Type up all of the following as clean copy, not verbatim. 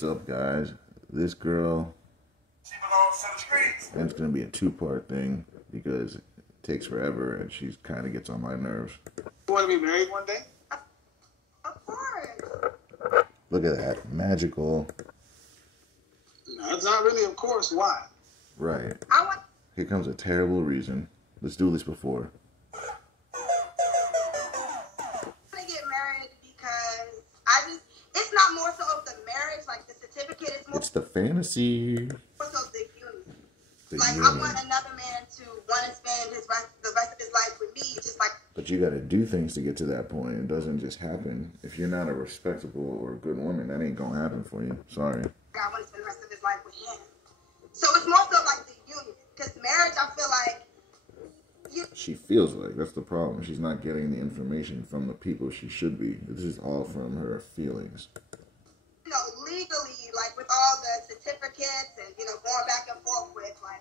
what's up, guys. This girl, She belongs to the streets. and it's going to be a two-part thing because it takes forever and she kind of gets on my nerves. You want to be married one day? Of course. Look at that. Magical. No, it's not really, of course. Why? Right. I want Here comes a terrible reason. Let's do this before. to get married because it's not more so of the marriage, like the certificate, it's more It's the fantasy. so of the union. The Like, union. I want another man to want to spend the rest of his life with me, just like, But you got to do things to get to that point. It doesn't just happen. If you're not a respectable or good woman, that ain't going to happen for you. Sorry. I want to spend the rest of his life with him. So it's more so like the union. Because marriage, I feel like, She feels like that's the problem. She's not getting the information from the people she should be. This is all from her feelings. legally, like with all the certificates and, going back and forth with, like,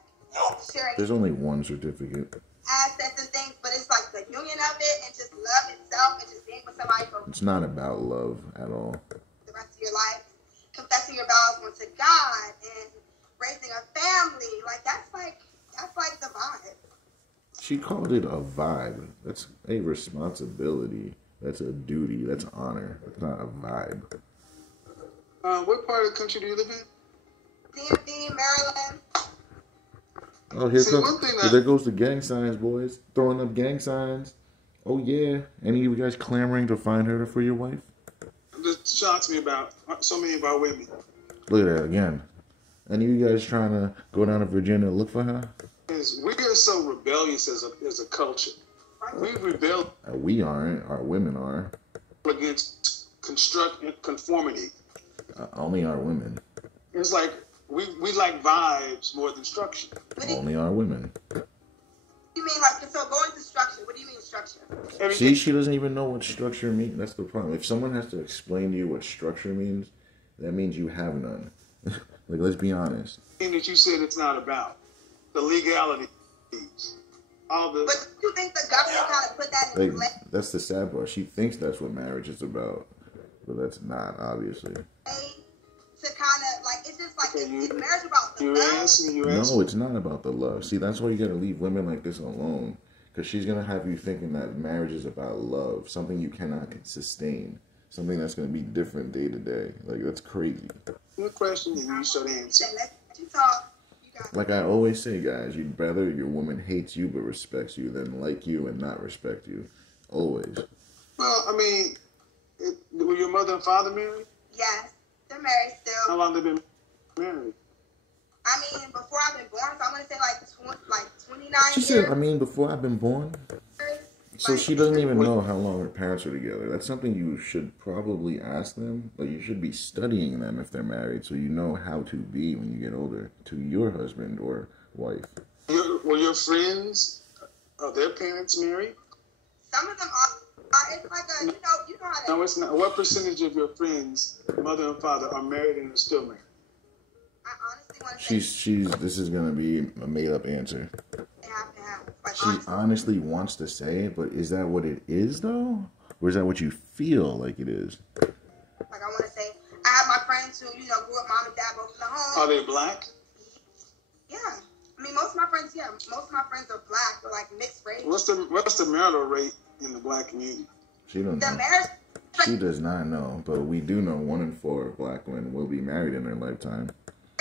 sharing There's only one certificate. assets and things, but it's like the union of it and just love itself and just being with somebody for It's not about love at all. the rest of your life, confessing your vows unto God and raising a family. Like, that's like the vibe. She called it a vibe. That's a responsibility. That's a duty. That's honor. It's not a vibe. What part of the country do you live in? DMV, Maryland. Oh, here See, comes. one thing Here that- there goes the gang signs, boys. Throwing up gang signs. Oh yeah. Any of you guys clamoring to find her for your wife? This shocks me about so many of our women. Look at that again. Any of you guys trying to go down to Virginia to look for her? Is we are so rebellious as a culture. We rebel We aren't. Our women are. against conformity. Only our women. It's like we like vibes more than structure. Only our women. You mean, like, so going to structure, what do you mean structure? See, she doesn't even know what structure means. That's the problem. If someone has to explain to you what structure means, that means you have none. Like, let's be honest. Everything that you said it's not about. The legalities. All the But do you think the government kind of put that in Like, place that's the sad part. She thinks that's what marriage is about, but that's not, obviously. to kind of, like, it's just like, Okay, is marriage about the you love? answer, you No, answer. it's not about the love. See, that's why you gotta leave women like this alone. Because she's gonna have you thinking that marriage is about love, something you cannot sustain, something that's gonna be different day to day. Like, that's crazy. Good question, and you should answer. Then let you talk. You got Like I always say, guys, you'd rather your woman hates you but respects you than like you and not respect you. Always. Well, I mean, were your mother and father married? Yes, they're married How still. long they been married? I mean, before I've been born, so I'm gonna say like 29 She years. said, I mean, before I've been born. So Like, she doesn't even know how long her parents are together. That's something you should probably ask them. Like, you should be studying them if they're married so you know how to be when you get older to your husband or wife. Were your friends, are their parents married? Some of them are. It's like a, you know how to. No, it's not. What percentage of your friends, mother and father, are married and are still married? I honestly want to say This is going to be a made up answer. they have to have. Like, She honestly. honestly wants to say it, but is that what it is, though? Or is that what you feel like it is? Like, I want to say, I have my friends who, grew up mom and dad both in the home. Are they black? Yeah. I mean, most of my friends are black or like mixed race. What's the marital rate in the black community? She don't The know. marriage, She does not know, but we do know 1 in 4 black women will be married in their lifetime.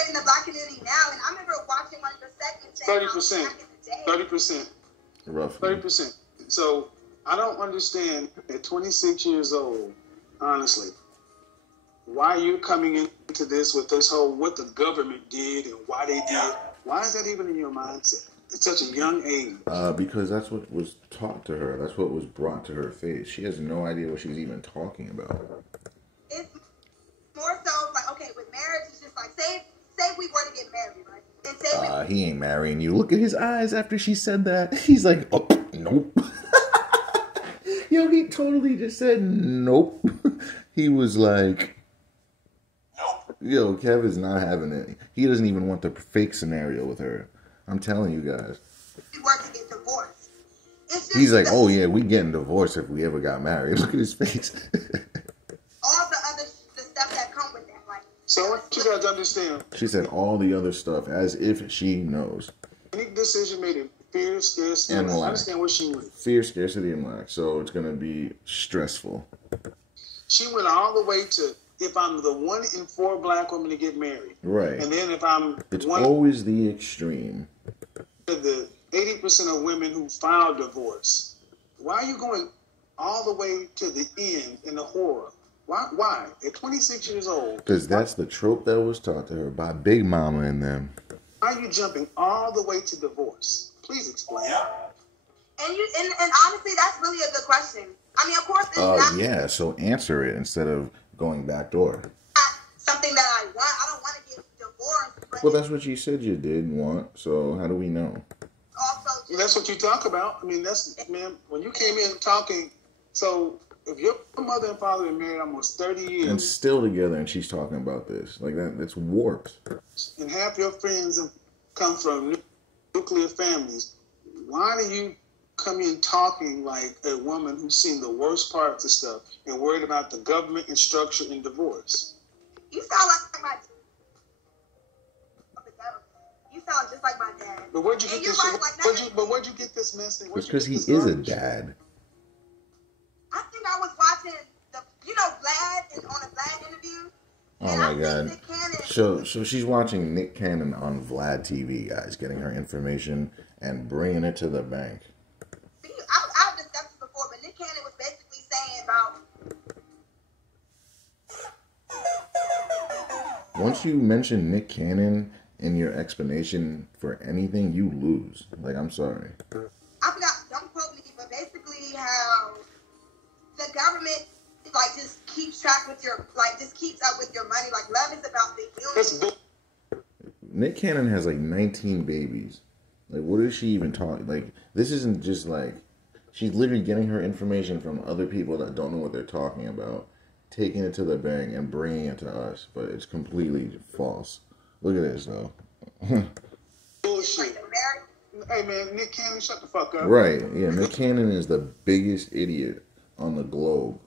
in the black community now, and I remember watching one of your segments saying how 30%. back in the day. 30%. Roughly. 30%. So I don't understand at 26 years old, honestly, why you're coming into this with this whole what the government did and why they did. Why is that even in your mindset at such a young age? Because that's what was taught to her. That's what was brought to her face. She has no idea what she's even talking about. It's more so like, okay, with marriage, it's just like, say we were to get married, right? And say He ain't marrying you. Look at his eyes after she said that. He's like, oh, nope. Yo, he totally just said nope. He was like, yo, Kev is not having it. He doesn't even want the fake scenario with her. I'm telling you guys. we were to get divorced. It's just He's like, oh yeah, we getting divorced if we ever got married. Look at his face. all the other the stuff that come with that, like So I want you guys to understand. She said all the other stuff as if she knows. Any decision made in fear, scarcity, and lack. I understand where she went. Fear, scarcity, and lack. So it's going to be stressful. She went all the way to if I'm the 1 in 4 black women to get married. Right. And then if I'm it's always the extreme. The 80% of women who file divorce. Why are you going all the way to the end in the horror? Why? At 26 years old. Because that's the trope that was taught to her by Big Mama and them. Why are you jumping all the way to divorce? Please explain. And honestly, that's really a good question. I mean, of course, it's not yeah. So answer it instead of going backdoor. Something that I want. I don't want to get divorced. Well, that's what you said you did want. So how do we know? Also, that's what you talk about. I mean, when you came in talking. So if your mother and father been married almost 30 years and still together, and she's talking about this like that's warped. And half your friends have come from nuclear families. Why do you come in talking like a woman who's seen the worst parts of stuff and worried about the government and structure and divorce? You sound like my dad. You sound just like my dad. But where'd you get this? Right, where'd you get this message? Because he is a dad. I think I was watching Vlad on a Vlad interview. Oh my God! So she's watching Nick Cannon on Vlad TV, guys, getting her information and bringing it to the bank. See, I've discussed this before, but Nick Cannon was basically saying about. Once you mention Nick Cannon in your explanation for anything, you lose. Like, I'm sorry. I forgot. Don't quote me, but basically how the government just keeps track with just keeps up with your money. Like, love is about the union. Nick Cannon has like 19 babies. Like, what is she even talking? Like, this isn't just like she's literally getting her information from other people that don't know what they're talking about, taking it to the bank and bringing it to us. But it's completely false. Look at this though. Bullshit. Hey man, Nick Cannon, shut the fuck up. Right? Yeah, Nick Cannon is the biggest idiot on the globe.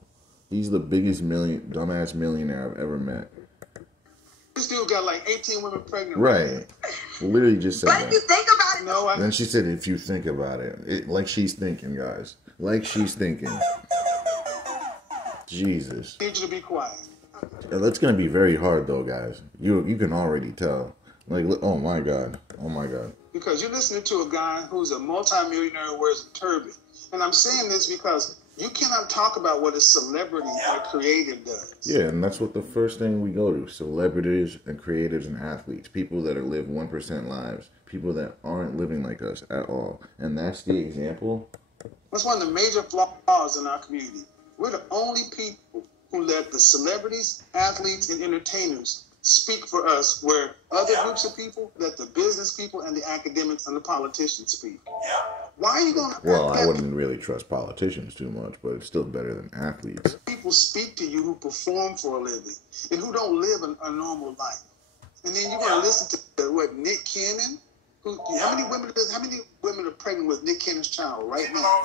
He's the biggest dumbass millionaire I've ever met. This dude got like 18 women pregnant. Right. Literally just said that. But if you think about it... No, then she said, if you think about it. Like she's thinking, guys. Like she's thinking. Jesus. I need you to be quiet. That's going to be very hard, though, guys. You can already tell. Like, oh my God. Oh my God. Because you're listening to a guy who's a multimillionaire who wears a turban. And I'm saying this because you cannot talk about what a celebrity or a creative does. Yeah, and that's what the first thing we go to. Celebrities and creatives and athletes. People that live 1% lives. People that aren't living like us at all. And that's the example. That's one of the major flaws in our community. We're the only people who let the celebrities, athletes, and entertainers speak for us, where other groups of people let the business people and the academics and the politicians speak. Why are you going to... Well, I wouldn't really trust politicians too much, but it's still better than athletes. People speak to you who perform for a living and who don't live a normal life. And then you're going to listen to Nick Cannon? How many women are pregnant with Nick Cannon's child right now?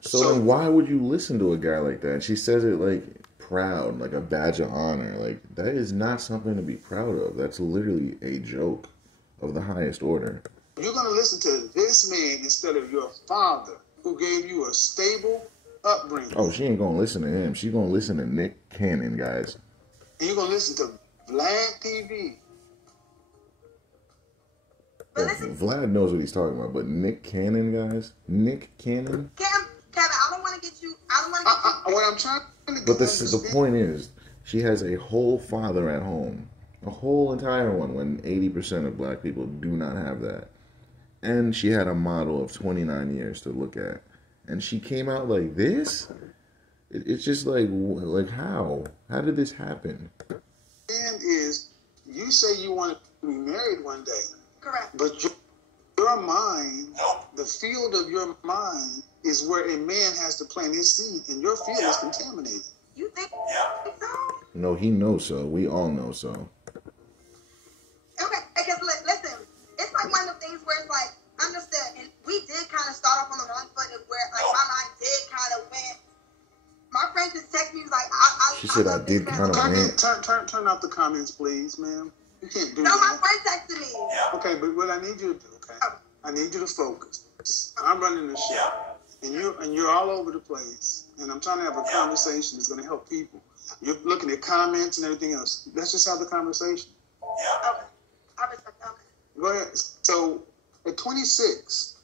So then why would you listen to a guy like that? She says it like proud, like a badge of honor. Like, that is not something to be proud of. That's literally a joke of the highest order. You're going to listen to this man instead of your father, who gave you a stable upbringing. Oh, she ain't going to listen to him. She's going to listen to Nick Cannon, guys. And you're going to listen to Vlad TV. Vlad knows what he's talking about, but Nick Cannon, guys? Nick Cannon? Kevin, I don't want to get you... What I'm trying to get But the point is, she has a whole father at home. A whole entire one, when 80% of black people do not have that. And she had a model of 29 years to look at. And she came out like this? It's just like how? How did this happen? And is, you say you want to be married one day. Correct. But your mind, the field of your mind is where a man has to plant his seed, and your field is contaminated. You think so? No, he knows so. We all know so. Okay, because listen, it's like one of the things where it's like, understood, and we did kind of start off on the wrong foot of where, like, my mind did kind of went. My friend just texted me, was like, She said I did kind of went. Turn turn off the comments, please, ma'am. You can't do No, my that. friend texted me. Okay, but what I need you to do, okay? I need you to focus. I'm running the show, and you're all over the place, and I'm trying to have a conversation that's going to help people. You're looking at comments and everything else. Let's just have the conversation. Okay. I respect that. Okay. Go ahead. So, at 26,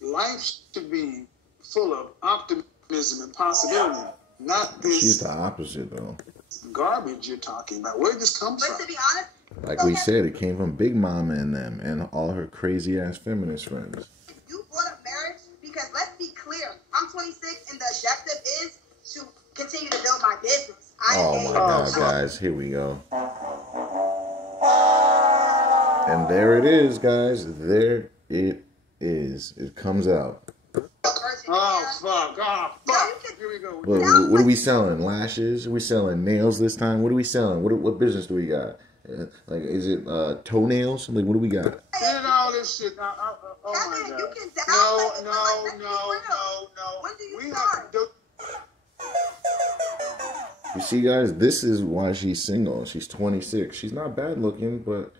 life should be full of optimism and possibility, not this She's the opposite, though. garbage you're talking about. Where did this come But from? to be honest, Like we said, it came from Big Mama and them and all her crazy-ass feminist friends. you brought up marriage because let's be clear. I'm 26 and the objective is to continue to build my business. Oh my God, guys, here we go. And there it is, guys. There it is. It comes out. Oh, fuck. Oh, fuck. Here we go. What are we selling? Lashes? Are we selling nails this time? What are we selling? What business do we got? Like, is it toenails? Like, what do we got? And all this shit. Oh, my Kevin, God. you can No, downplay it, but, no, like, let's be no, real. no. When do you We start? have to do. You see, guys, this is why she's single. She's 26. She's not bad looking, but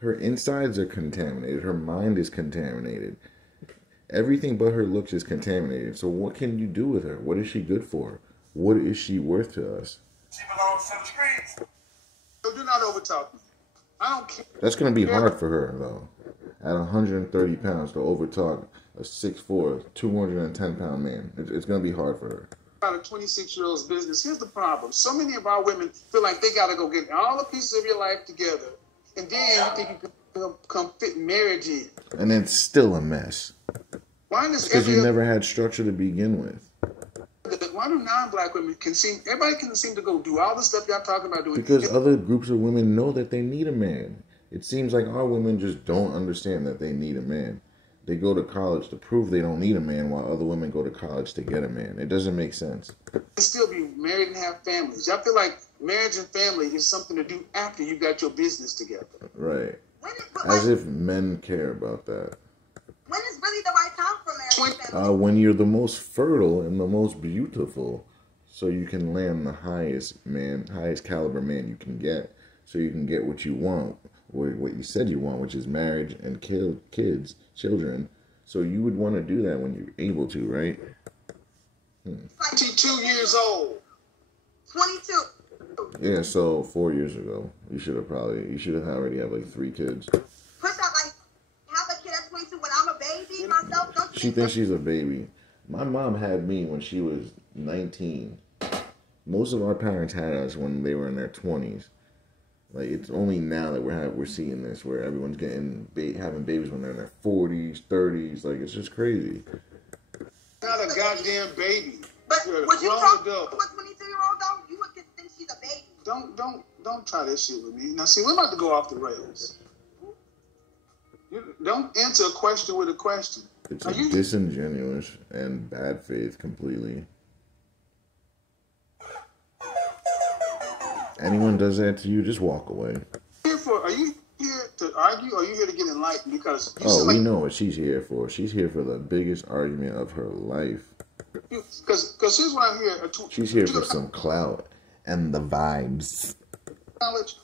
her insides are contaminated. Her mind is contaminated. Everything but her looks is contaminated. So what can you do with her? What is she good for? What is she worth to us? She belongs to the streets. So do not overtalk me. I don't care. That's going to be hard for her, though. At 130 pounds to overtalk a 6'4", 210-pound man. It's going to be hard for her. About a 26-year-old's business. Here's the problem. So many of our women feel like they got to go get all the pieces of your life together. And then you think you can come fit marriage in. And it's still a mess. Why does Because you never had structure to begin with. Why do non-black women everybody can seem to go do all the stuff y'all talking about doing? Because other groups of women know that they need a man. It seems like our women just don't understand that they need a man. They go to college to prove they don't need a man while other women go to college to get a man. It doesn't make sense. They still be married and have families. Y'all feel like marriage and family is something to do after you got your business together. Right. But As if men care about that. when is really the right time for marriage and family? When you're the most fertile and the most beautiful, so you can land the highest caliber man you can get, so you can get what you want, what you said you want, which is marriage and kids, children. So you would want to do that when you're able to, right? 22 years old. 22. Yeah. So 4 years ago, you should have already had like 3 kids. Push out like have a kid at 22 when I'm a baby myself. Don't you She thinks she's a baby. My mom had me when she was 19. Most of our parents had us when they were in their 20s. Like, it's only now that we're seeing this, where everyone's having babies when they're in their 40s, 30s. Like, it's just crazy. Not a goddamn baby. But You're a would you grown talk to a adult. 22-year-old though? You would think she's a baby. Don't try this shit with me. Now, see, we're about to go off the rails. You don't answer a question with a question. It's Are you disingenuous and bad faith completely. Anyone does that to you, just walk away. are you here to argue or are you here to get enlightened? Because you seem We like know what she's here for. She's here for the biggest argument of her life. because here's what I'm here. She's here for some clout and the vibes. Knowledge.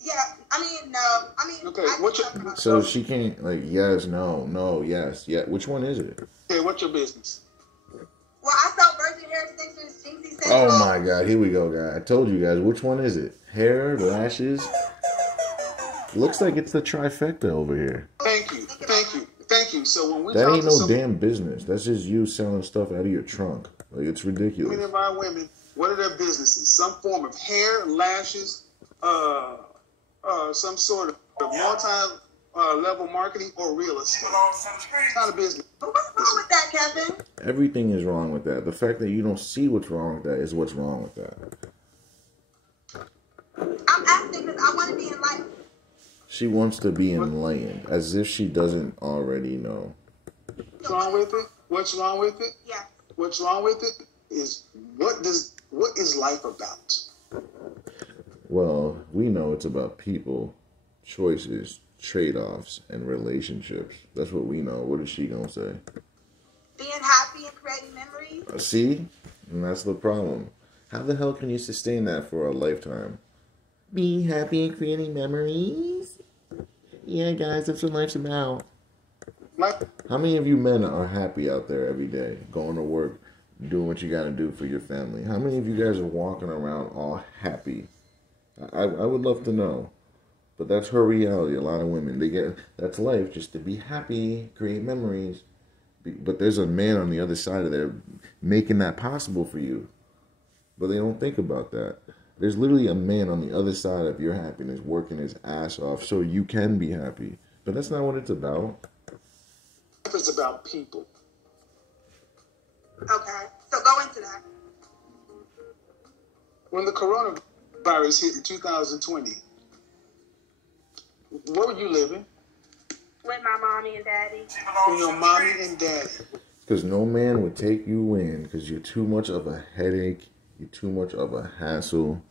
Yeah, I mean, no. I mean, Okay, I what's think your- that's- So she can't, like, yes, no, yes, yeah. Which one is it? Okay, what's your business? Well, I sell virgin hair extensions, Jinxie Central. Oh my God, here we go, guys. I told you guys, which one is it? Hair, lashes? Looks like it's the trifecta over here. Thank you. So when we That talk ain't to no some damn business. That's just you selling stuff out of your trunk. Like, it's many ridiculous. of our women, what are their businesses? Some form of hair, lashes, some sort of multi-level marketing or real estate. She belongs to the It's streets. not a business. But what's wrong with that, Kevin? Everything is wrong with that. The fact that you don't see what's wrong with that is what's wrong with that. I'm asking because I want to be enlightened. She wants to be enlightened, as if she doesn't already know. What's wrong with it? What's wrong with it? Yeah. What's wrong with it is what is life about? Well, we know it's about people, choices, trade-offs, and relationships. That's what we know. What is she gonna say? Being happy and creating memories. See? And that's the problem. How the hell can you sustain that for a lifetime? Being happy and creating memories? Yeah, guys, that's what life's about. How many of you men are happy out there every day, going to work, doing what you got to do for your family? How many of you guys are walking around all happy? I would love to know. But that's her reality. A lot of women, that's life, just to be happy, create memories. But there's a man on the other side of there making that possible for you. But they don't think about that. There's literally a man on the other side of your happiness working his ass off so you can be happy. But that's not what it's about. It's about people. Okay, so go into that. When the coronavirus hit in 2020, where were you living? With my mommy and daddy. With your mommy and daddy. Because no man would take you in because you're too much of a headache. You're too much of a hassle.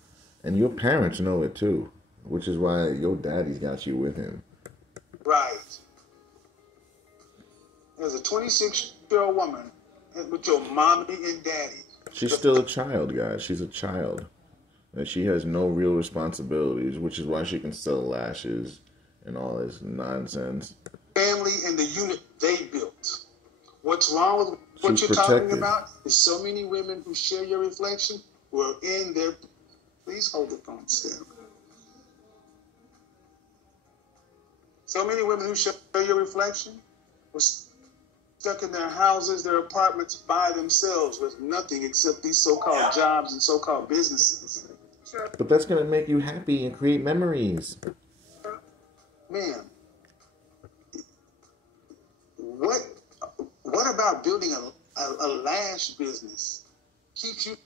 And your parents know it too. Which is why your daddy's got you with him. Right. As a 26-year-old woman with your mommy and daddy. She's still a child, guys. She's a child. And she has no real responsibilities, which is why she can sell lashes and all this nonsense. Family and the unit they built. What's wrong with what you're talking about is so many women who share your reflection were in their... Please hold the phone still. So many women who share your reflection were stuck in their houses, their apartments by themselves with nothing except these so-called jobs and so-called businesses. But that's going to make you happy and create memories. Man, what about building a lash business keeps you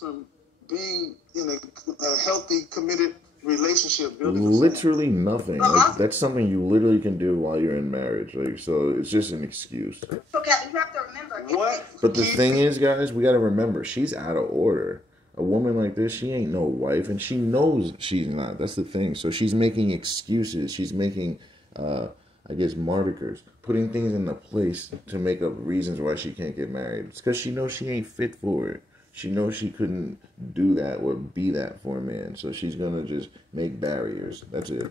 from being in a healthy, committed relationship? Literally nothing. Like, that's something you literally can do while you're in marriage. Like, so it's just an excuse. So, Kevin, you have to remember. What? But the thing is, guys, we got to remember, she's out of order. A woman like this, she ain't no wife, and she knows she's not. That's the thing. So she's making excuses. She's making, I guess, martyrs, putting things into place to make up reasons why she can't get married. It's because she knows she ain't fit for it. She knows she couldn't do that or be that for a man. So she's going to just make barriers. That's it.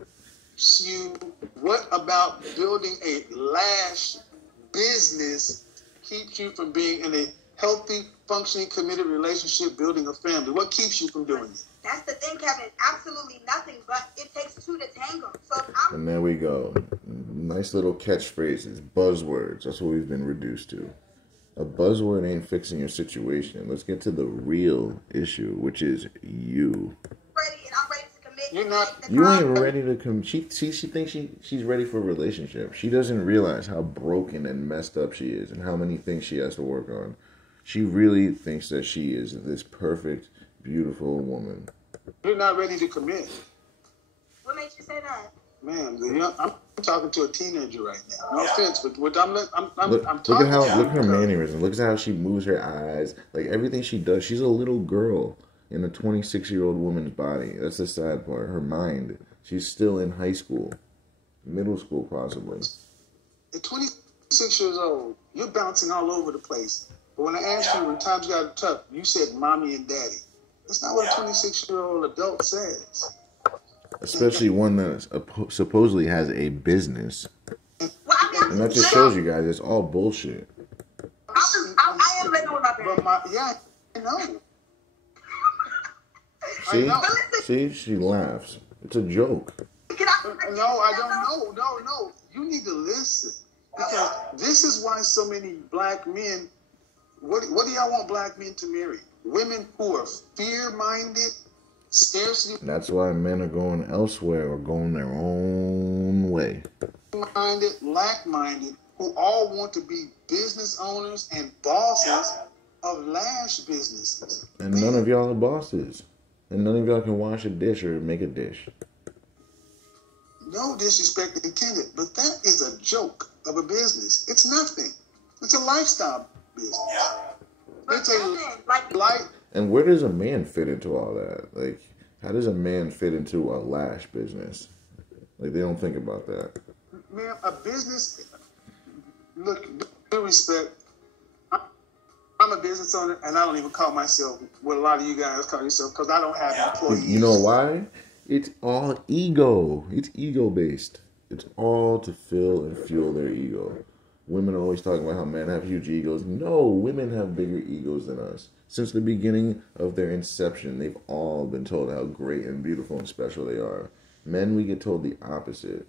What about building a lash business keeps you from being in a healthy, functioning, committed relationship, building a family? What keeps you from doing it? That's the thing, Kevin. Absolutely nothing, but it takes two to tango. So and there we go. Nice little catchphrases, buzzwords. That's what we've been reduced to. A buzzword ain't fixing your situation. Let's get to the real issue, which is you. I'm ready to commit. You're not. You ain't ready to come. She thinks she's ready for a relationship. She doesn't realize how broken and messed up she is and how many things she has to work on. She really thinks that she is this perfect, beautiful woman. You're not ready to commit. What makes you say that? Man, I'm talking to a teenager right now. No offense, but what I'm look talking at her mannerisms. Look at how she moves her eyes. Like everything she does, she's a little girl in a 26-year-old woman's body. That's the sad part. Her mind. She's still in high school, middle school possibly. At 26 years old, you're bouncing all over the place. But when I asked you when times got tough, you said mommy and daddy. That's not what a 26-year-old adult says. Especially one that supposedly has a business. Well, and that just shows you guys it's all bullshit. I am living with my parents. Yeah, I know. See, she laughs. It's a joke. No, I don't know. No. You need to listen. Because this is why so many black men, what do y'all want black men to marry? Women who are fear-minded, scarcity. That's why men are going elsewhere or going their own way. Minded, lack-minded, who all want to be business owners and bosses of lash businesses. And none of y'all are bosses. And none of y'all can wash a dish or make a dish. No disrespect intended, but that is a joke of a business. It's nothing. It's a lifestyle business. It's a life. And where does a man fit into all that? Like, how does a man fit into a lash business? Like, they don't think about that. Man, a business, look, due respect, I'm I'm a business owner, and I don't even call myself what a lot of you guys call yourself because I don't have employees. You know why? It's all ego. It's ego-based. It's all to fill and fuel their ego. Women are always talking about how men have huge egos. No, women have bigger egos than us. Since the beginning of their inception, they've all been told how great and beautiful and special they are. Men, we get told the opposite.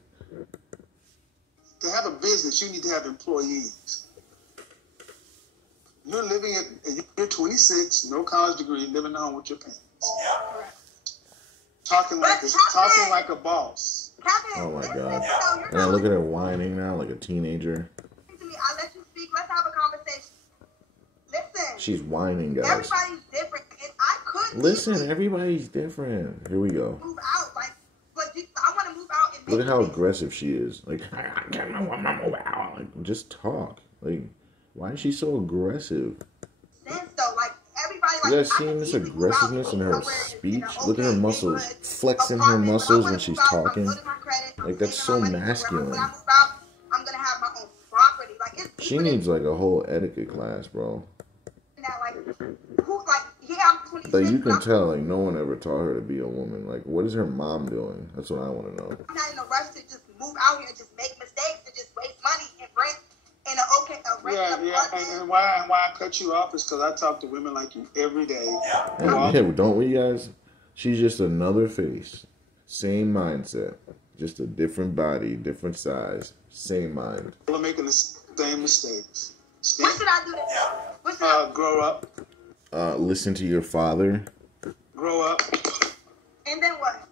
To have a business, you need to have employees. You're living you're 26, no college degree, living at home with your parents. Talking like a boss. Kevin, Oh my listen, God. so you're And I look at her whining now like a teenager. to me. I'll let you speak. Let's have a conversation. Listen. She's whining, guys. Everybody's different. And I could Listen, everybody's different. Here we go. move out. Like, but I want to move out and Look make at how it aggressive she is. Like, I can't move out. Like, just talk. Like, why is she so aggressive? sense though. Like everybody, like You guys I seen can this easily move out aggressiveness in her somewhere speech? in an Look at her okay muscles, neighborhood, flexing her apartment. muscles But I when wanna she's move out, talking. I'm building my credit, I'm Like, that's so saving my money. masculine. When I move out, I'm gonna have my own property. Like it's She even needs like a whole etiquette class, bro. in that, like who, like yeah, I'm 26. Like, you can I'm tell, like, no one ever taught her to be a woman. Like, what is her mom doing? That's what I want to know. not in a rush to just move out here and just make mistakes and just waste money and rent in a rented apartment. And why I cut you off is because I talk to women like you every day. And, yeah, don't we, guys? She's just another face. Same mindset. Just a different body, different size. Same mind. We're making the same mistakes. What should I do then? What should I Grow up. Listen to your father. Grow up. and then what?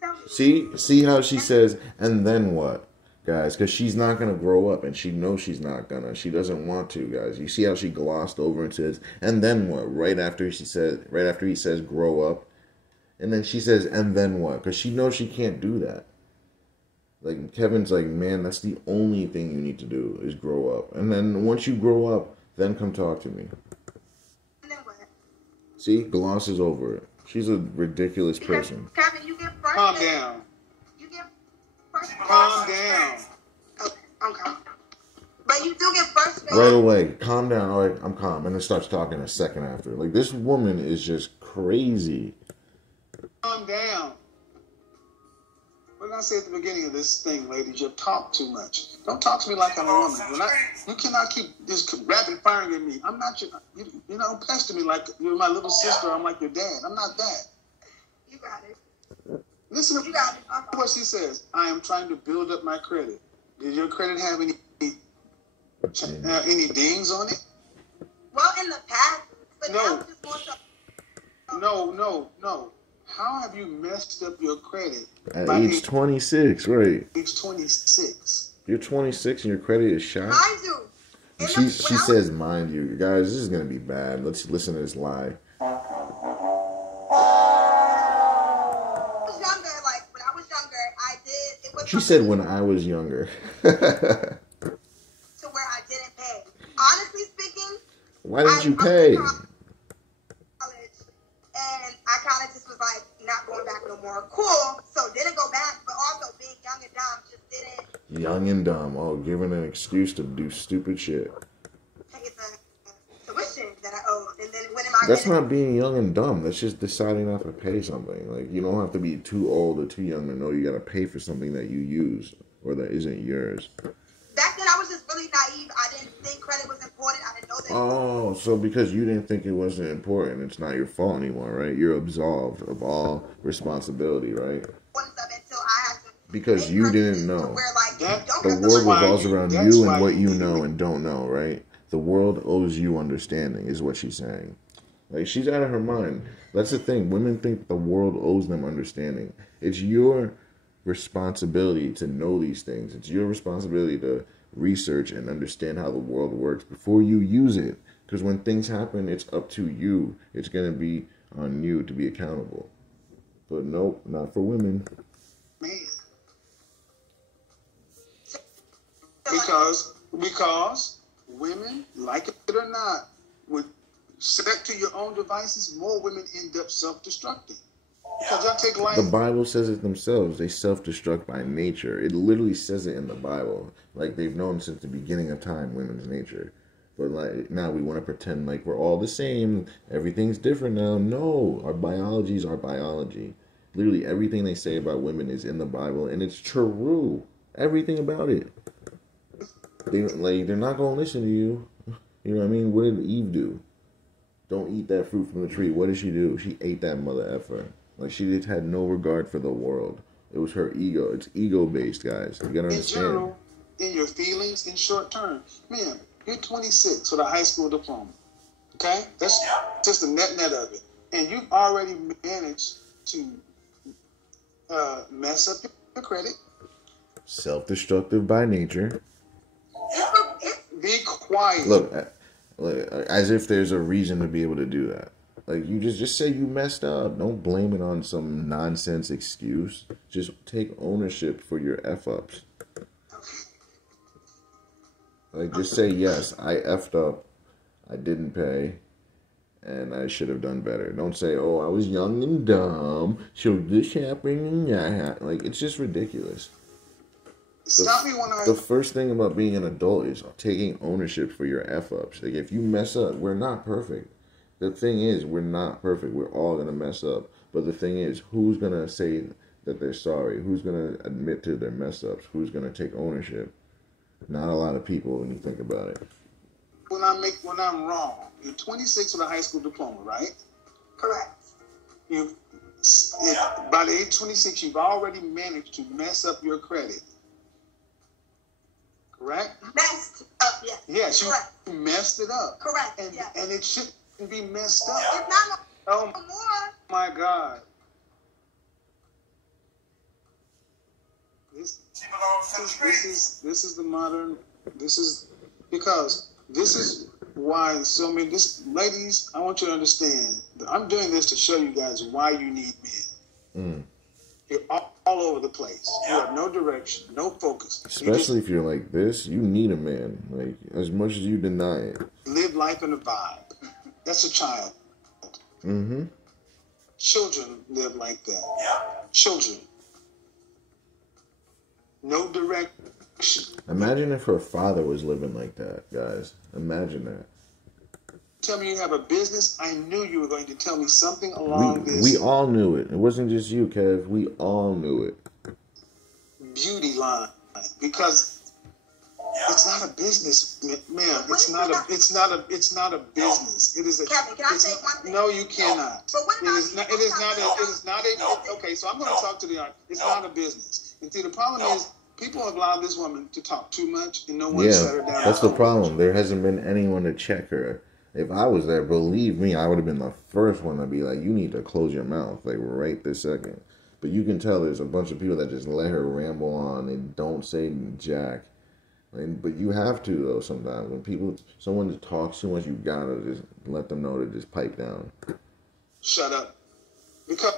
Tell me. See how she says, and then what, guys? Because she's not gonna grow up, and she knows she's not gonna. She doesn't want to, guys. You see how she glossed over and says, and then what? Right after he says, grow up, and then she says, and then what? Because she knows she can't do that. Like, Kevin's like, man, that's the only thing you need to do is grow up, and then once you grow up, then come talk to me. And then what? See, glosses over it. She's a ridiculous person. Kevin, you get first. Calm down. You get first. Calm down. Okay, I'm calm. But you do get first. Right away, calm down. All right, I'm calm. And then starts talking a second after. Like, this woman is just crazy. Calm down. What did I say at the beginning of this thing, ladies? You talk too much. Don't talk to me like I'm a woman. You cannot keep just rapid firing at me. I'm not your, you know, pester me like you're my little sister. I'm like your dad. I'm not that. You got it. Listen to You got it. what she says. I am trying to build up my credit. Did your credit have any dings on it? Well, in the past, but No. now we just want to. No. How have you messed up your credit At by age 26, right? age 26? You're 26 and your credit is shot. Mind you. in the- She when I says, mind you. Guys, this is going to be bad. Let's listen to this lie. was younger, like when I was younger, I did. It was She said when I was younger. to where I didn't pay. Honestly speaking, Why didn't you I pay? went to college, and I kind of just was like not going back no more. Cool, so didn't go back, but also being young and dumb, just didn't Young and dumb. Oh, giving an excuse to do stupid shit. pay the tuition that I owed, and then when am I? That's gonna- not being young and dumb. That's just deciding not to pay something. Like, you don't have to be too old or too young to know you got to pay for something that you use or that isn't yours. Back then, I was just really naive. I didn't think credit was important. I didn't know that. Oh, so because you didn't think it wasn't important, it's not your fault anymore, right? You're absolved of all responsibility, right? Importance of it until I had to. Because make you didn't purchases to know. Where, like, you don't The have world money. revolves around That's you why and what you you- know and don't know, right? The world owes you understanding, is what she's saying. Like, she's out of her mind. That's the thing. Women think the world owes them understanding. It's your responsibility to know these things. It's your responsibility to research and understand how the world works before you use it. Because when things happen, it's up to you. It's going to be on you to be accountable. But nope, not for women. Man. Because women, like it or not, would set to your own devices, more women end up self-destructing. Because y'all take life. The Bible says it themselves. They self-destruct by nature. It literally says it in the Bible. Like, they've known since the beginning of time, women's nature. But like now we want to pretend like we're all the same. Everything's different now. No, our biology is our biology. Literally everything they say about women is in the Bible, and it's true. Everything about it. They're not gonna listen to you. You know what I mean? What did Eve do? Don't eat that fruit from the tree. What did she do? She ate that mother effer. Like she just had no regard for the world. It was her ego. It's ego based, guys. You gotta understand. In general, in your feelings, in short term, man, you're 26 with a high school diploma. Okay, that's just the net of it, and you've already managed to mess up your credit. Self-destructive by nature. Be quiet. Look, as if there's a reason to be able to do that. Like, you just say you messed up. Don't blame it on some nonsense excuse. Just take ownership for your F-ups. Like, just say, yes, I F'd up. I didn't pay. And I should have done better. Don't say, oh, I was young and dumb. So this happened and that happened. Like, it's just ridiculous. The first thing about being an adult is taking ownership for your F-ups. Like, if you mess up, we're not perfect. The thing is, we're not perfect. We're all going to mess up. But the thing is, who's going to say that they're sorry? Who's going to admit to their mess-ups? Who's going to take ownership? Not a lot of people when you think about it. When I'm wrong, you're 26 with a high school diploma, right? Correct. By the age of 26, you've already managed to mess up your credit. Correct? Messed up, yes. Yes, you Correct. messed it up. Correct, and it shouldn't be messed up. It's not oh more. My God. This is the modern, this is why so many, ladies, I want you to understand, I'm doing this to show you guys why you need men. You're all over the place. You have no direction, no focus. Especially if you're like this, you need a man. Like, as much as you deny it. Live life in a vibe. That's a child. Mm-hmm. Children live like that. Children. No direction. Imagine if her father was living like that, guys. Imagine that. Tell me you have a business. I knew you were going to tell me something along this. We all knew it. It wasn't just you, Kev. We all knew it. Beauty line, because it's not a business, ma'am. It's not a business. It is a. Kevin, can I say one thing? No, you cannot. But what about It is not a. Okay, so I'm going to talk to the audience. It's not a business. And see, the problem is people have allowed this woman to talk too much, and no one shut her down. That's the problem. There hasn't been anyone to check her. If I was there, believe me, I would have been the first one to be like, you need to close your mouth, like, right this second. But you can tell there's a bunch of people that just let her ramble on and don't say jack. But you have to, though, sometimes. When someone talks too much, you gotta just let them know to just pipe down. Shut up. Because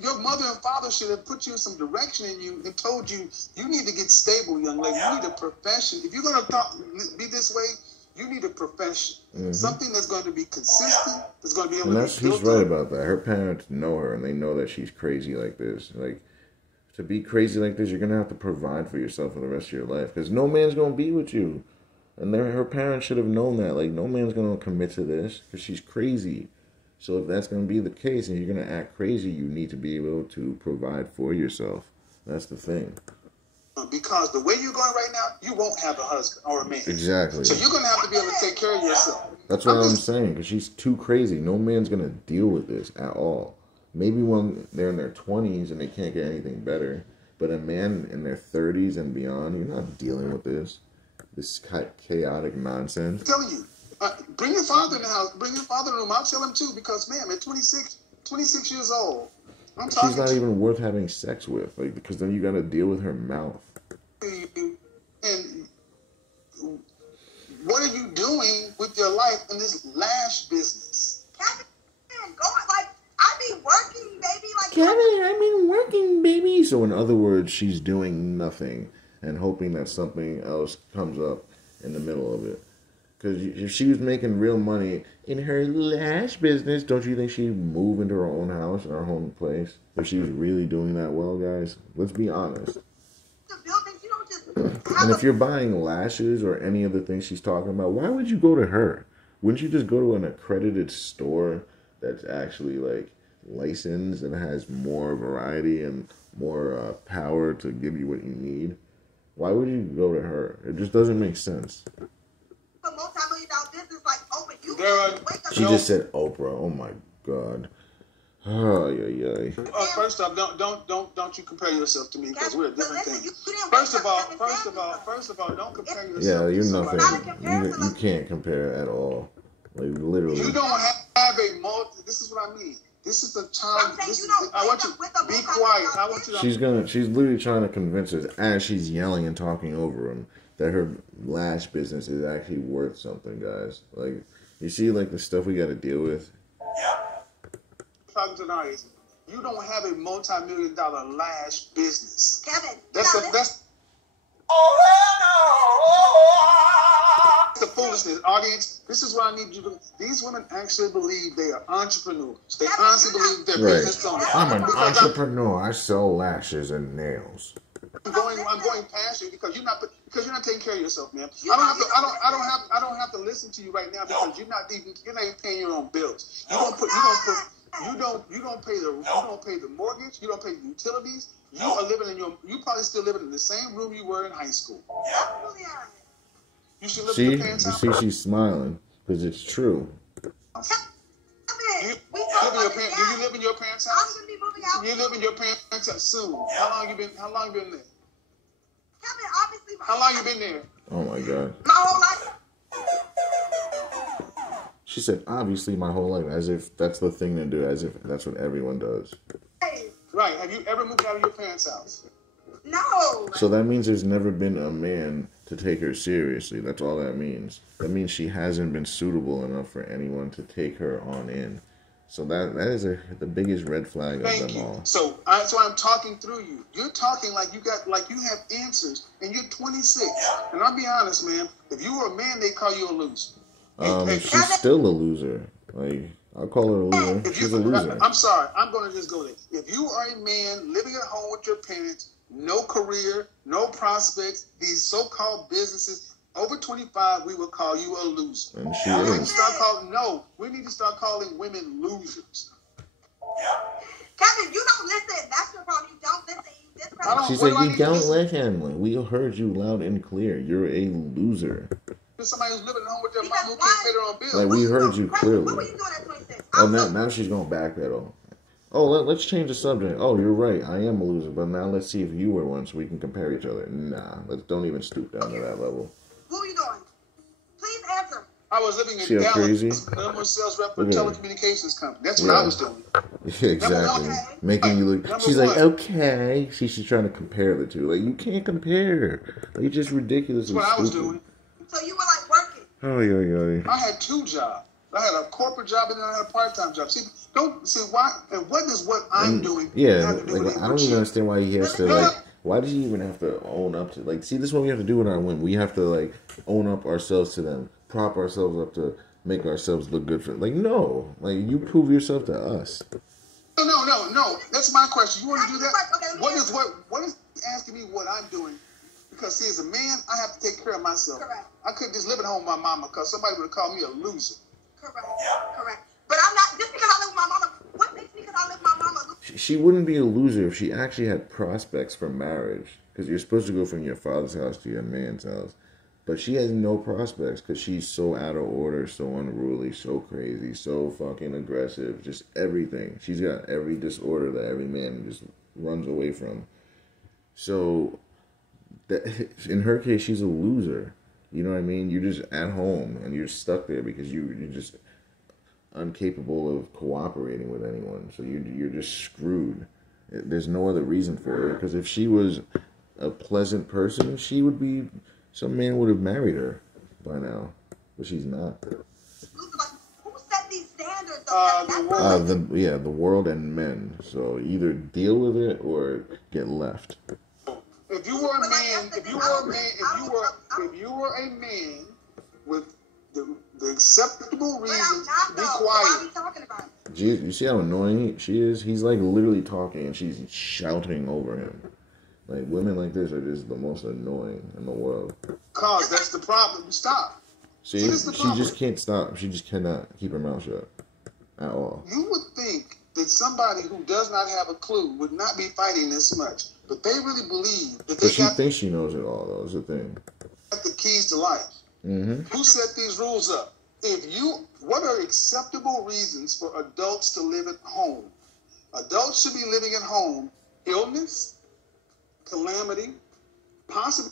your mother and father should have put you in some direction in you and told you, you need to get stable, young lady. You need a profession. If you're going to be this way, you need a profession. Mm-hmm. Something that's going to be consistent, that's going to be able to be built he's right about that. Her parents know her, and they know that she's crazy like this. Like, to be crazy like this, you're going to have to provide for yourself for the rest of your life. Because no man's going to be with you. And her parents should have known that. Like, no man's going to commit to this because she's crazy. So if that's going to be the case and you're going to act crazy, you need to be able to provide for yourself. That's the thing. Because the way you're going right now, you won't have a husband or a man. Exactly. So you're going to have to be able to take care of yourself. That's what I'm saying, because she's too crazy. No man's going to deal with this at all. Maybe when they're in their 20s and they can't get anything better. But a man in their 30s and beyond, you're not dealing with this chaotic nonsense. I'm telling you. Bring your father in the house. Bring your father in the room. I'll tell him too, because, ma'am, at 26 years old, she's not even worth having sex with, like, because then you got to deal with her mouth. And what are you doing with your life in this lash business? Kevin, I be working, baby. Kevin, I've been working, baby. So in other words, she's doing nothing and hoping that something else comes up in the middle of it. Because if she was making real money in her lash business, don't you think she'd move into her own house or her own place? If she was really doing that well, guys? Let's be honest. The buildings, you don't just And if you're buying lashes or any of the things she's talking about, why would you go to her? Wouldn't you just go to an accredited store that's actually like licensed and has more variety and more power to give you what you need? Why would you go to her? It just doesn't make sense. A multi-million-dollar business like Oprah, you wake up. She just said Oprah. Oh my God. Oh yeah. First off, don't you compare yourself to me because we're a different thing. First of all, don't compare yourself. Yeah, you're to nothing. somebody. You can't compare at all. Like literally. You don't have a multi. This is what I mean. This is a child. I want you to be quiet. I want you to. She's literally trying to convince us as she's yelling and talking over him that her lash business is actually worth something, guys. Like, you see, like the stuff we got to deal with. Talking to an audience, you don't have a multi-million-dollar lash business. Kevin, that's the foolishness. Audience, this is what I need you to. These women actually believe they are entrepreneurs. They honestly believe they're business owners. I'm an entrepreneur. I sell lashes and nails. I'm going past you because you're not taking care of yourself, man. I don't have to listen to you right now because you're not even paying your own bills. You don't pay the mortgage. You don't pay the utilities. You probably still living in the same room you were in high school. You should live in your parents' house. You see, she's smiling because it's true. Do you live in your parents' house? I'm gonna be moving out. You live in your parents' house soon. How long you been there? Kevin, obviously. How long you been there? Oh my God. My whole life. She said, obviously, my whole life, as if that's the thing to do, as if that's what everyone does. Right. Have you ever moved out of your parents' house? No. So that means there's never been a man to take her seriously. That's all that means. That means she hasn't been suitable enough for anyone to take her on in. So that is the biggest red flag of them all. So I'm talking through you. You're talking like you have answers, and you're 26. And I'll be honest, man. If you were a man, they call you a loser. She's still a loser. Like, I'll call her a loser. She's a loser. I'm sorry. I'm going to just go there. If you are a man living at home with your parents, no career, no prospects, these so-called businesses, over 25, we will call you a loser. And she is. We need to start calling women losers. Kevin, you don't listen. That's your problem. You don't listen. She said you don't listen. We heard you loud and clear. You're a loser. Somebody who's living at home with their mom who can't pay their own bills. Like, we heard you clearly. What were you doing at 26? Oh, now she's going backpedal. Oh, let's change the subject. Oh, you're right. I am a loser. But now let's see if you were one so we can compare each other. Nah, don't even stoop down to that level. What were you doing? Please answer. I was living in Dallas, number sales rep for a telecommunications company. That's what I was doing. Yeah, exactly. Making you look. She's like, okay. She's trying to compare the two. Like, you can't compare. Like, it's just ridiculous. That's what I was doing. So you were like working. Oh, yeah. I had 2 jobs. I had a corporate job and then I had a part-time job. Why? And what is what I'm doing? Yeah, like, I don't even understand why he has to, like, why does he even have to own up to, like, see, this is what we have to do with our women. We have to, like, own up ourselves to them, prop ourselves up to make ourselves look good for them. Like, no. Like, you prove yourself to us. No. That's my question. You want to do that? What is asking me what I'm doing? Because, see, as a man, I have to take care of myself. Correct. I couldn't just live at home with my mama because somebody would have called me a loser. Correct. But I'm not, just because I live with my mama, what makes me because I live with my mama? She wouldn't be a loser if she actually had prospects for marriage. Because you're supposed to go from your father's house to your man's house. But she has no prospects because she's so out of order, so unruly, so crazy, so fucking aggressive. Just everything. She's got every disorder that every man just runs away from. So, in her case, she's a loser. You know what I mean? You're just at home and you're stuck there because you're just incapable of cooperating with anyone. So you're just screwed. There's no other reason for it. Because if she was a pleasant person, some man would have married her by now. But she's not. Who set these standards? The world and men. So either deal with it or get left. If you were a man with the acceptable reasons to be quiet. Why are we talking about it? You see how annoying she is? He's like literally talking and she's shouting over him. Like, women like this are just the most annoying in the world. Cause that's the problem. Stop. See, she just can't stop. She just cannot keep her mouth shut at all. You would think that somebody who does not have a clue would not be fighting this much, but they really believe that But she thinks she knows it all, though, is the thing. Got the keys to life. Mm-hmm. Who set these rules up? What are acceptable reasons for adults to live at home? Adults should be living at home. Illness, calamity, possibly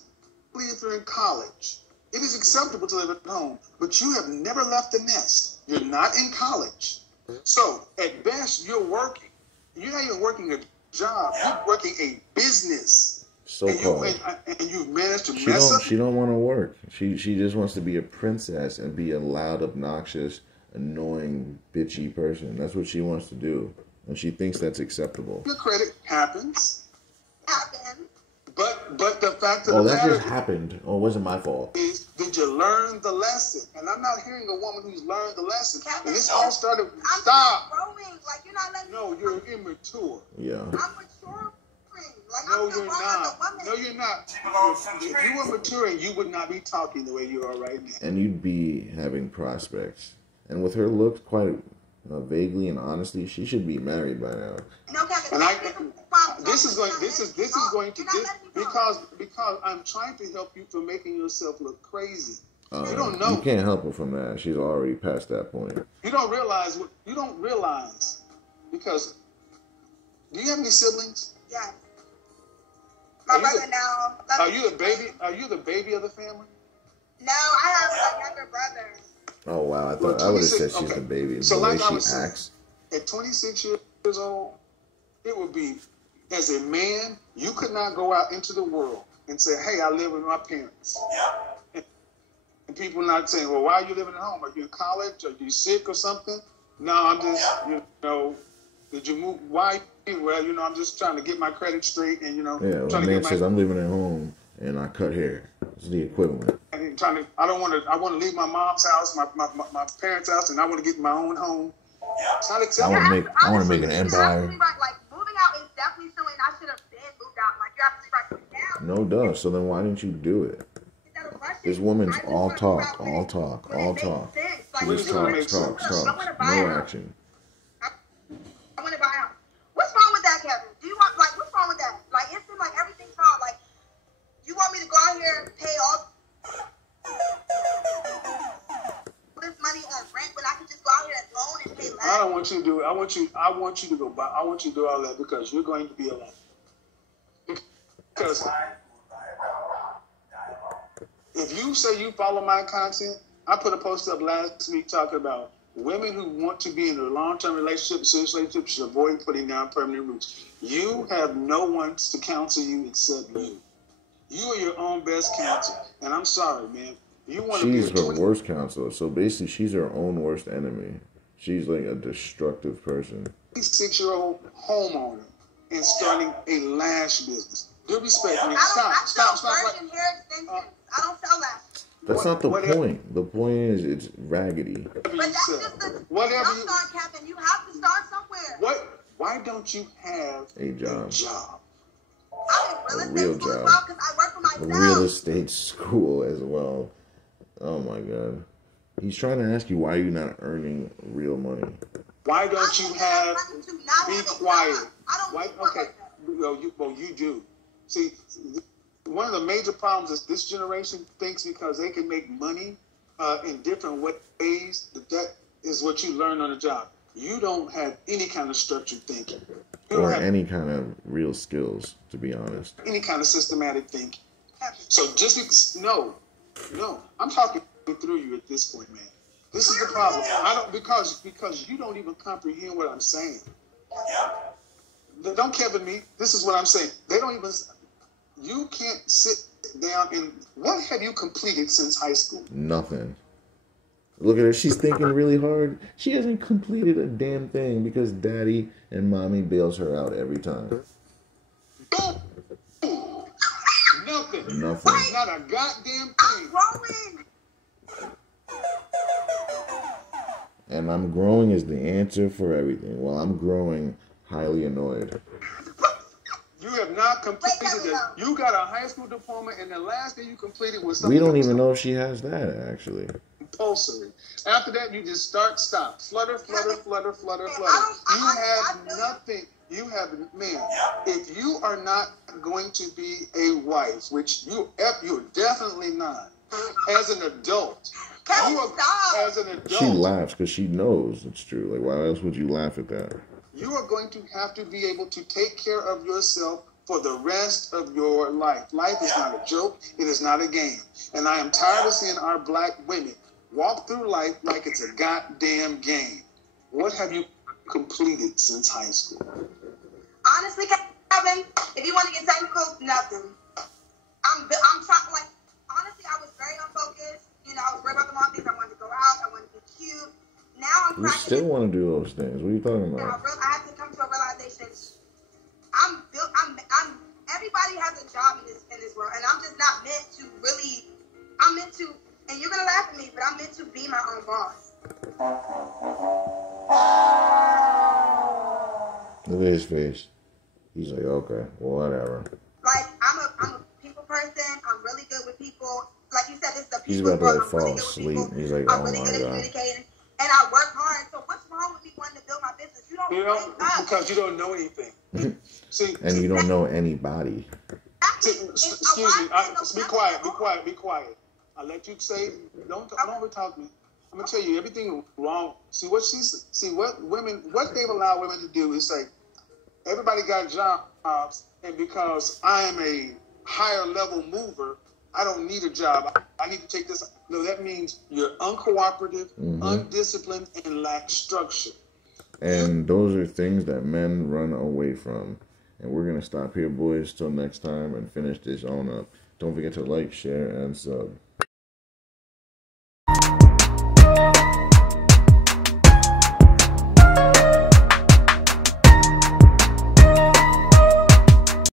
if you're in college. It is acceptable to live at home, but you have never left the nest. You're not in college. So, at best, you're working. You're not even working a job. You're working a business. So-called. And you've managed to mess up. She don't want to work. She just wants to be a princess and be a loud, obnoxious, annoying, bitchy person. That's what she wants to do. And she thinks that's acceptable. Your credit happens. But the fact of the that matter just happened. Oh, it wasn't my fault. Is, did you learn the lesson? And I'm not hearing a woman who's learned the lesson. Captain, And this all started. I'm Stop. growing. Like, you're not letting No, me you're immature. Yeah. I'm maturing. Like, No, I'm still you're growing as not. a woman. No, you're not. She belongs to the If you streets. were maturing, you would not be talking the way you are right now. And you'd be having prospects. And with her looks quite vaguely and honestly, she should be married by now. No, Captain. And This is going to because I'm trying to help you from making yourself look crazy. You You don't know. You can't help her from that. She's already past that point. You don't realize because do you have any siblings? Yes. My brother now. Are you the baby? Are you the baby of the family? No, I have a younger brother. Oh wow! I Well, thought I would have said 26 she's the baby. So The like way I she was saying, acts. At 26 years old, it would be, as a man, you could not go out into the world and say, hey, I live with my parents. And people not saying, well, why are you living at home? Are you in college? Are you sick or something? No, I'm just, did you move? Why? Well, I'm just trying to get my credit straight and, Yeah, trying when to man get says I'm living at home and I cut hair, it's the equivalent. and I want to leave my mom's house, my parents' house, and I want to get my own home. It's not acceptable. I want to make an empire. Right. Like, moving out is definitely something I should have been moved out. Like, you're absolutely right. Now, No duh. So then why didn't you do it? instead of rushing, This woman's I just all wanna talk, figure out all when talk, it all makes talk. sense. She Like, just When when it it makes sense. I wanna talks. buy a No house. action. I want to buy a house. What's wrong with that, Kevin? Do you want, like, what's wrong with that? Like, it seems like everything's wrong. Like, you want me to go out here and pay all this money on rent when I can just go out here and loan and pay less? I don't want you to do it. I want you to go buy. I want you to do all that because you're going to be alone. Because if you say you follow my content, I put a post up last week talking about women who want to be in a long-term relationship, serious relationship, should avoid putting down permanent roots. You have no one to counsel you except you. You are your own best counselor. And I'm sorry, man. You want to be She's her worst counselor. So basically, she's her own worst enemy. She's like a destructive person. 26-year-old homeowner and starting a lash business. Due respect. I mean, I stop. sell virgin hair extensions. I don't sell lashes. That's not the whatever- point. The point is it's raggedy. But that's just the Whatever jump you, start, Captain. You have to start somewhere. why don't you have A job. I'm in A real real estate school as job. well because I work for A myself. real estate school as well. Oh my god. He's trying to ask you why you're not earning real money. Why don't you have? Be quiet. I don't Why? work Okay. like that. Well, you do. See, one of the major problems is this generation thinks because they can make money in different ways, that is what you learn on the job. You don't have any kind of structured thinking. You Or don't have any kind of real skills, to be honest. any kind of systematic thinking. So just no, I'm talking through you at this point, man. This is the problem. I don't because you don't even comprehend what I'm saying. Don't Kevin me. This is what I'm saying. They don't even. You can't sit down and what have you completed since high school? Nothing. Look at her. She's thinking really hard. She hasn't completed a damn thing because daddy and mommy bails her out every time. Nothing. Nothing. Not a goddamn I'm thing. growing. And I'm growing is the answer for everything. Well, I'm growing highly annoyed. You have not completed it. You got a high school diploma, and the last thing you completed was something. We don't even know if she has that, actually. Compulsory. After that, you just stop. Flutter. You have nothing. You have, man, if you are not going to be a wife, which you're definitely not, as an adult. As an adult. She laughs because she knows it's true. Like, why else would you laugh at that? You are going to have to be able to take care of yourself for the rest of your life. Life is not a joke. It is not a game. And I am tired of seeing our black women walk through life like it's a goddamn game. What have you completed since high school? Honestly, Kevin, if you want to get technical, nothing. I'm trying, like, honestly, I was very unfocused. You know, I was worried about the wrong things. I wanted to go out. I wanted to be cute. Now I'm You still want to do those things. What are you talking about? I have to come to a realization. Everybody has a job in this world, and I'm just not meant to really. I'm meant to, and you're gonna laugh at me, but I'm meant to be my own boss. Look at his face. He's like, okay, well, whatever. Like, I'm a people person. I'm really good with people. Like you said, this is the He's people. about to like fall asleep. He's like, I'm oh really my good at God. communicating, and I work hard. So what's wrong with me wanting to build my business? You don't because you don't know anything. And you don't know anybody. Excuse me. Be quiet. I let you say. Don't overtalk me. I'm gonna tell you everything wrong. What they've allowed women to do is say, everybody got jobs, and because I am a higher level mover, I don't need a job. I need to take this. No, that means you're uncooperative, undisciplined, and lack structure. And those are things that men run away from. And we're going to stop here, boys, till next time and finish this on up. Don't forget to like, share, and sub.